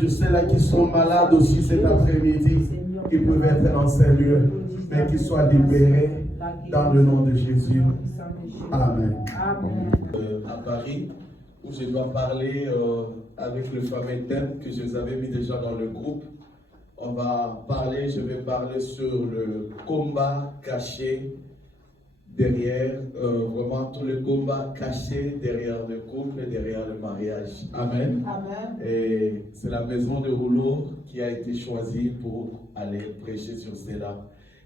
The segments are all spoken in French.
sur ceux-là qui sont malades aussi cet après-midi, qui peuvent être dans ces lieux, mais qui soient libérés dans le nom de Jésus. Amen. À Paris, où je dois parler avec le fameux thème que je vous avais mis déjà dans le groupe. Je vais parler sur le combat caché derrière, vraiment tout le combat caché derrière le couple, derrière le mariage. Amen. Amen. Et c'est la maison de Rouleau qui a été choisie pour aller prêcher sur cela.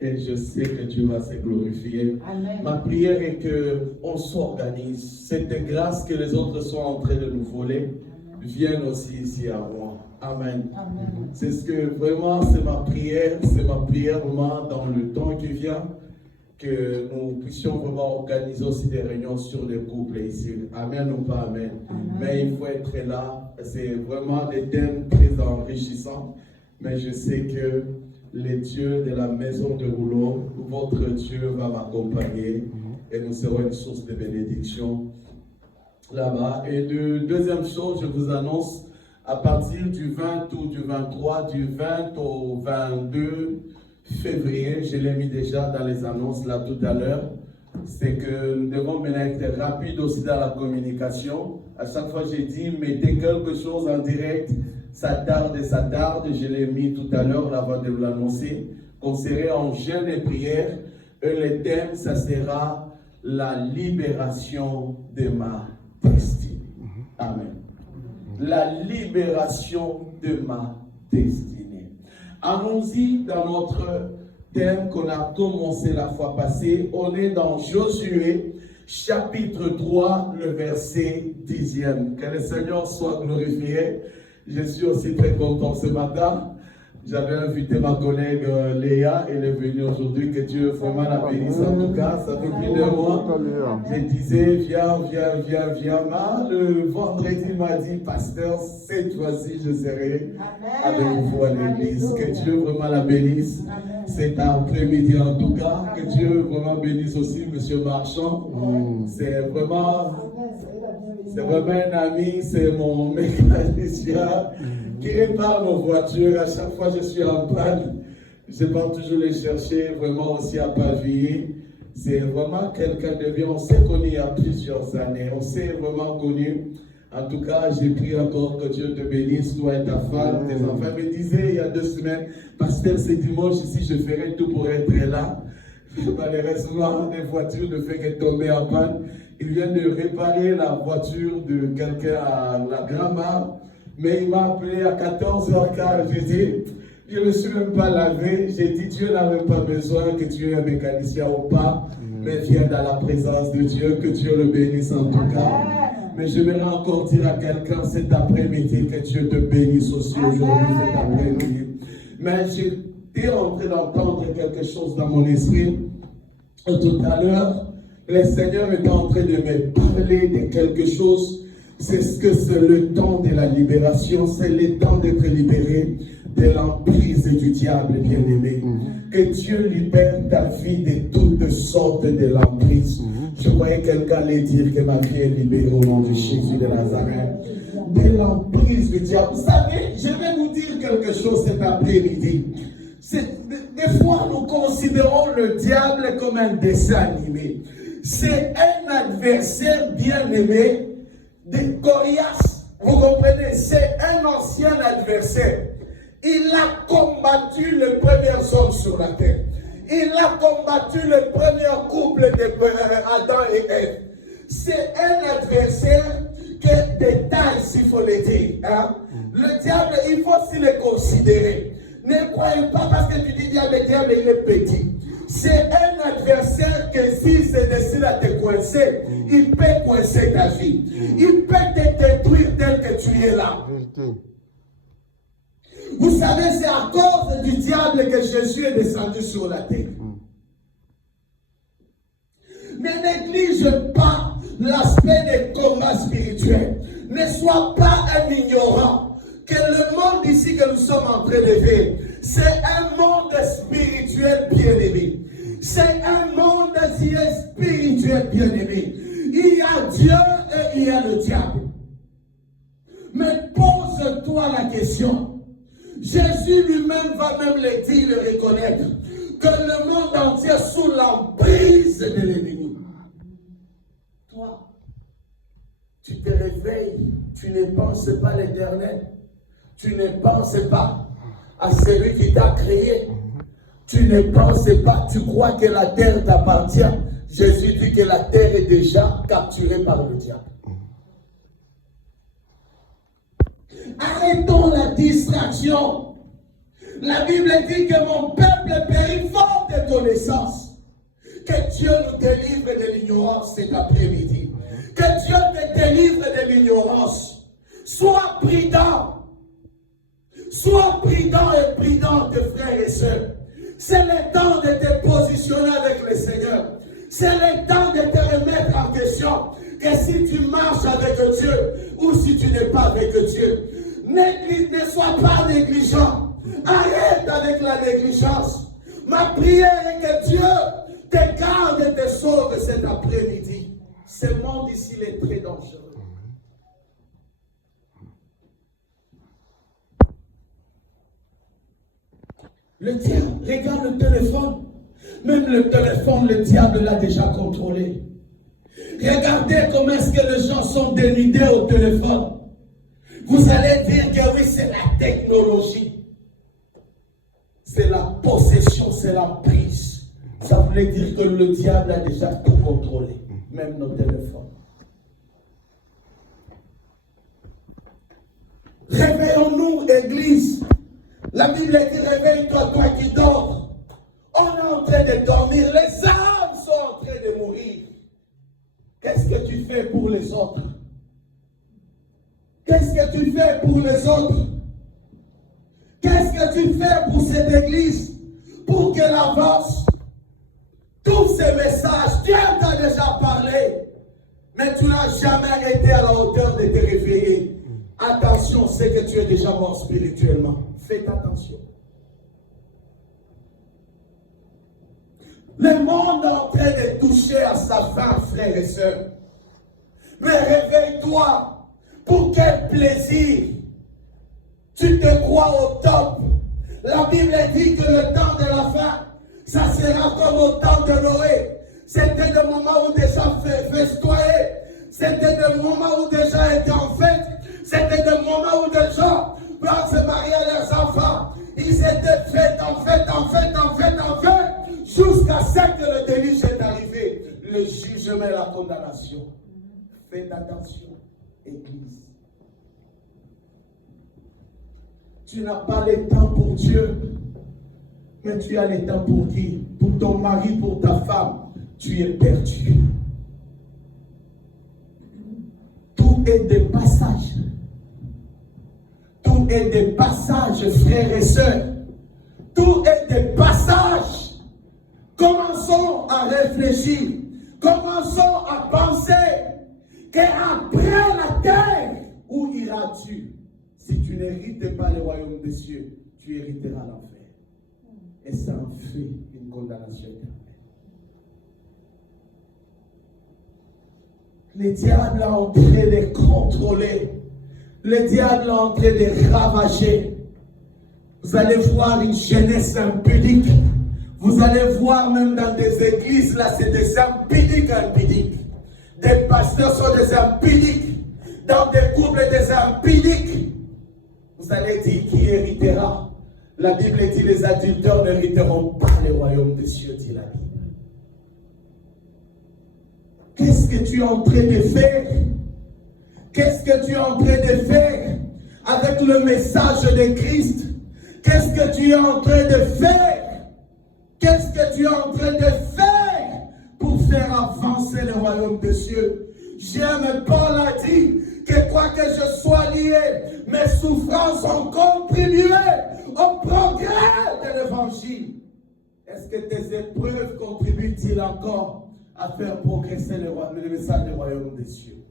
Et je sais que Dieu va se glorifier. Amen. Ma prière est qu'on s'organise. Cette grâce que les autres sont en train de nous voler vienne aussi ici à moi. Amen. Amen. C'est ce que vraiment, c'est ma prière vraiment dans le temps qui vient, que nous puissions vraiment organiser aussi des réunions sur les couples ici. Amen ou pas amen. Amen. Mais il faut être là. C'est vraiment des thèmes très enrichissants. Mais je sais que le Dieu de la maison de Rouleau, votre Dieu va m'accompagner et nous serons une source de bénédiction là-bas. Et deuxième chose, je vous annonce, à partir du 20 ou du 23, du 20 au 22 février, je l'ai mis déjà dans les annonces là tout à l'heure, c'est que nous devons maintenant être rapides aussi dans la communication. À chaque fois, j'ai dit, mettez quelque chose en direct, ça tarde, je l'ai mis tout à l'heure avant de vous l'annoncer, qu'on serait en jeûne et prière, et le thème, ça sera la libération de ma destinée. Amen. La libération de ma destinée. Allons-y dans notre thème qu'on a commencé la fois passée. On est dans Josué, chapitre 3, le verset 10e. Que le Seigneur soit glorifié. Je suis aussi très content ce matin. J'avais invité ma collègue Léa, elle est venue aujourd'hui, que Dieu vraiment la bénisse en tout cas, ça fait plus de mois. Je disais, viens. Le vendredi, il m'a dit, pasteur, cette fois-ci, je serai avec vous à l'église. Que Dieu vraiment la bénisse. Cet après-midi en tout cas, que Dieu vraiment bénisse aussi M. Marchand. C'est vraiment un ami, c'est mon mécanicien qui répare nos voitures. À chaque fois que je suis en panne, je pars toujours les chercher, vraiment aussi à Pavillers. C'est vraiment quelqu'un de bien. On s'est connu il y a plusieurs années. On s'est vraiment connu. En tout cas, j'ai prié encore que Dieu te bénisse, toi et ta femme, tes enfants. Il me disait il y a 2 semaines, pasteur, ce dimanche ici, je ferai tout pour être là. Malheureusement, les voitures ne font que tomber en panne. Il vient de réparer la voiture de quelqu'un à la Grand-Mare. Mais il m'a appelé à 14h15, j'ai dit, je ne me suis même pas lavé. J'ai dit, Dieu n'a même pas besoin que tu aies un mécanicien ou pas, mais viens dans la présence de Dieu, que Dieu le bénisse en tout cas. Mais je vais encore dire à quelqu'un cet après-midi que Dieu te bénisse aussi aujourd'hui, cet après-midi. Mais j'étais en train d'entendre quelque chose dans mon esprit. Tout à l'heure, le Seigneur était en train de me parler de quelque chose. C'est ce que c'est le temps de la libération, c'est le temps d'être libéré de l'emprise du diable, bien-aimé. Que Dieu libère ta vie de toutes sortes de l'emprise. Je voyais quelqu'un aller dire que ma vie est libérée au nom de Jésus de Nazareth. De l'emprise du diable. Vous savez, je vais vous dire quelque chose cet après-midi. Des fois, nous considérons le diable comme un dessin animé. C'est un adversaire bien-aimé de Goliath, vous comprenez, c'est un ancien adversaire. Il a combattu les premiers hommes sur la terre. Il a combattu le premier couple d'Adam et Ève. C'est un adversaire que des tailles, s'il faut le dire. Hein? Le diable, il faut aussi le considérer. Ne croyez pas parce que tu dis diable, il est petit. C'est un adversaire que s'il se décide à te coincer, il peut coincer ta vie. Il peut te détruire tel que tu es là. Vous savez, c'est à cause du diable que Jésus est descendu sur la terre. Ne néglige pas l'aspect des combats spirituels. Ne sois pas un ignorant. Que le monde ici que nous sommes en train de vivre, c'est un monde spirituel bien-aimé. C'est un monde spirituel bien-aimé. Il y a Dieu et il y a le diable. Mais pose-toi pas la question. Jésus lui-même va même le dire, le reconnaître, que le monde entier est sous l'emprise de l'ennemi. Toi, tu te réveilles, tu ne penses pas à l'Éternel, tu ne penses pas à celui qui t'a créé, tu ne penses pas, tu crois que la terre t'appartient. Jésus dit que la terre est déjà capturée par le diable. Arrêtons la distraction. La Bible dit que mon peuple périt faute de connaissance. Que Dieu nous délivre de l'ignorance cet après-midi. Que Dieu te délivre de l'ignorance. Sois prudent. Sois prudent et prudente, frères et sœurs. C'est le temps de te positionner avec le Seigneur. C'est le temps de te remettre en question. Que si tu marches avec Dieu ou si tu n'es pas avec Dieu, ne sois pas négligent. Arrête avec la négligence. Ma prière est que Dieu te garde et te sauve cet après-midi. Ce monde ici est très dangereux. Le diable, regarde le téléphone. Même le téléphone, le diable l'a déjà contrôlé. Regardez comment est-ce que les gens sont dénudés au téléphone. Vous allez dire que oui, c'est la technologie. C'est la possession, c'est la prise. Ça voulait dire que le diable a déjà tout contrôlé. Même nos téléphones. Réveillons-nous, Église. La Bible dit, réveille-toi, toi qui dors. On est en train de dormir. Les âmes sont en train de mourir. Qu'est-ce que tu fais pour les autres? Qu'est-ce que tu fais pour les autres? Qu'est-ce que tu fais pour cette église? Pour qu'elle avance? Tous ces messages, Dieu t'a déjà parlé. Mais tu n'as jamais été à la hauteur de te réveiller. Attention, c'est que tu es déjà mort spirituellement. Faites attention. Le monde est en train de toucher à sa fin, frères et sœurs. Mais réveille-toi. Pour quel plaisir? Tu te crois au top. La Bible dit que le temps de la fin, ça sera comme au temps de Noé. C'était le moment où des gens festoyaient. C'était le moment où des gens étaient en fête. C'était le moment où des gens pouvaient se marier à leurs enfants. Ils étaient faits en fête, jusqu'à ce que le déluge est arrivé. Le jugement et la condamnation. Faites attention, Église. Tu n'as pas le temps pour Dieu, mais tu as le temps pour qui? Pour ton mari, pour ta femme. Tu es perdu. Tout est des passages. Tout est des passages, frères et sœurs. Tout est des passages. Commençons à réfléchir. Commençons à penser qu'après la terre, où iras-tu? Si tu n'hérites pas le royaume des cieux, tu hériteras l'enfer. Et ça en fait une condamnation éternelle. Le diable est en train de contrôler. Le diable est en train de ravager. Vous allez voir une jeunesse impudique. Vous allez voir même dans des églises, là, c'est des impudiques. Des pasteurs sont des impudiques. Dans des couples, des impudiques. Vous allez dire qui héritera? La Bible dit les adultères n'hériteront pas le royaume des cieux, dit la Bible. Qu'est-ce que tu es en train de faire? Qu'est-ce que tu es en train de faire avec le message de Christ? Qu'est-ce que tu es en train de faire? Qu'est-ce que tu es en train de faire pour faire avancer le royaume des cieux? J'aime, Paul a dit que quoi que je sois lié, mes souffrances ont contribué au progrès de l'évangile. Est-ce que tes épreuves contribuent-ils encore à faire progresser le message du royaume des cieux?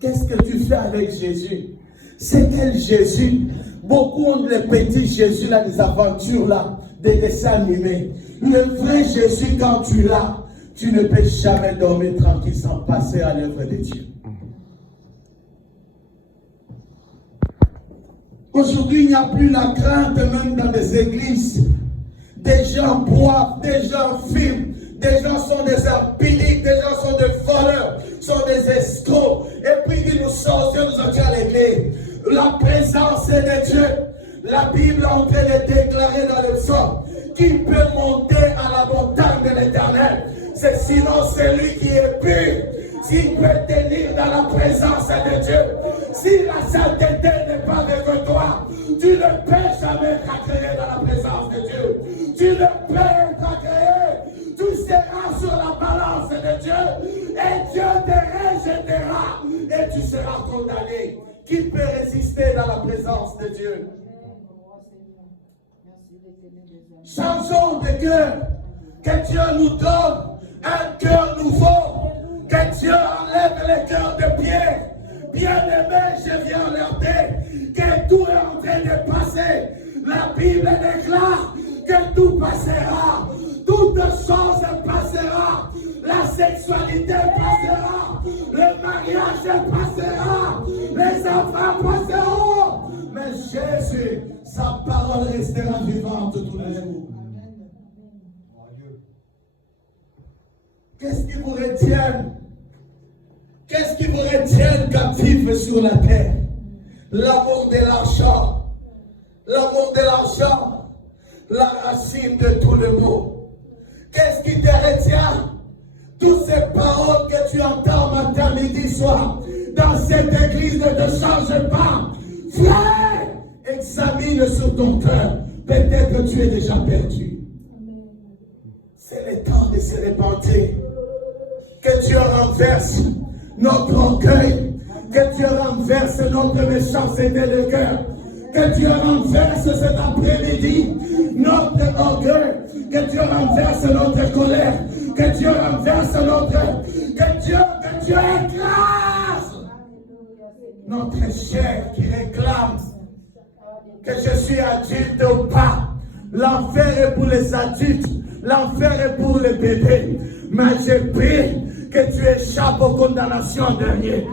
Qu'est-ce que tu fais avec Jésus? C'est quel Jésus? Beaucoup ont les petits Jésus là, des aventures là, des dessins animés. Le vrai Jésus, quand tu l'as, tu ne peux jamais dormir tranquille sans passer à l'œuvre de Dieu. Aujourd'hui, il n'y a plus la crainte même dans les églises. Des gens boivent, des gens fument, des gens sont des impudiques, des gens sont des voleurs, sont des escrocs. Et puis ils nous sortent, Dieu nous a dit à l'église. La présence de Dieu. La Bible est en train de déclarer dans le sol qui peut monter à la montagne de l'Éternel. C'est sinon celui qui est pur. S'il peut tenir dans la présence de Dieu, si la sainteté n'est pas avec toi, tu ne peux jamais être créé dans la présence de Dieu. Tu ne peux être créé. Tu seras sur la balance de Dieu et Dieu te rejettera et tu seras condamné. Qui peut résister dans la présence de Dieu? Changeons de cœur. Que Dieu nous donne un cœur nouveau. Que Dieu enlève les cœurs de pierre. Bien-aimé, je viens alerter que tout est en train de passer. La Bible déclare que tout passera. Toute chose passera. La sexualité passera. Le mariage passera. Les enfants passeront. Mais Jésus, sa parole restera vivante tous les jours. Qu'est-ce qui vous retient? Qu'est-ce qui vous retient captif sur la terre? L'amour de l'argent. L'amour de l'argent. La racine de tout le mot. Qu'est-ce qui te retient? Toutes ces paroles que tu entends matin, midi, soir, dans cette église ne te change pas. Frère, examine sur ton cœur. Peut-être que tu es déjà perdu. C'est le temps de se repentir. Que Dieu renverse notre orgueil. Que Dieu renverse notre méchanceté de cœur. Que Dieu renverse cet après-midi notre orgueil. Que Dieu renverse notre colère. Que Dieu renverse notre... Que Dieu écrase notre chair qui réclame que je suis adulte ou pas. L'enfer est pour les adultes. L'enfer est pour les bébés. Mais je prie que tu échappes aux condamnations dernières.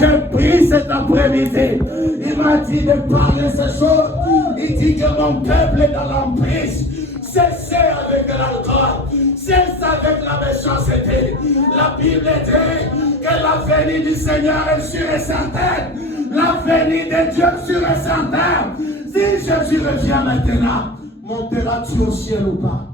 Je prie cet après-midi. Il m'a dit de parler ces choses. Il dit que mon peuple est dans l'emprise. Cessez avec l'alcool. Cessez avec la méchanceté. La Bible dit que la venue du Seigneur est sûre et certaine. La venue de Dieu est sûre et certaine. Si Jésus revient maintenant, monteras-tu au ciel ou pas?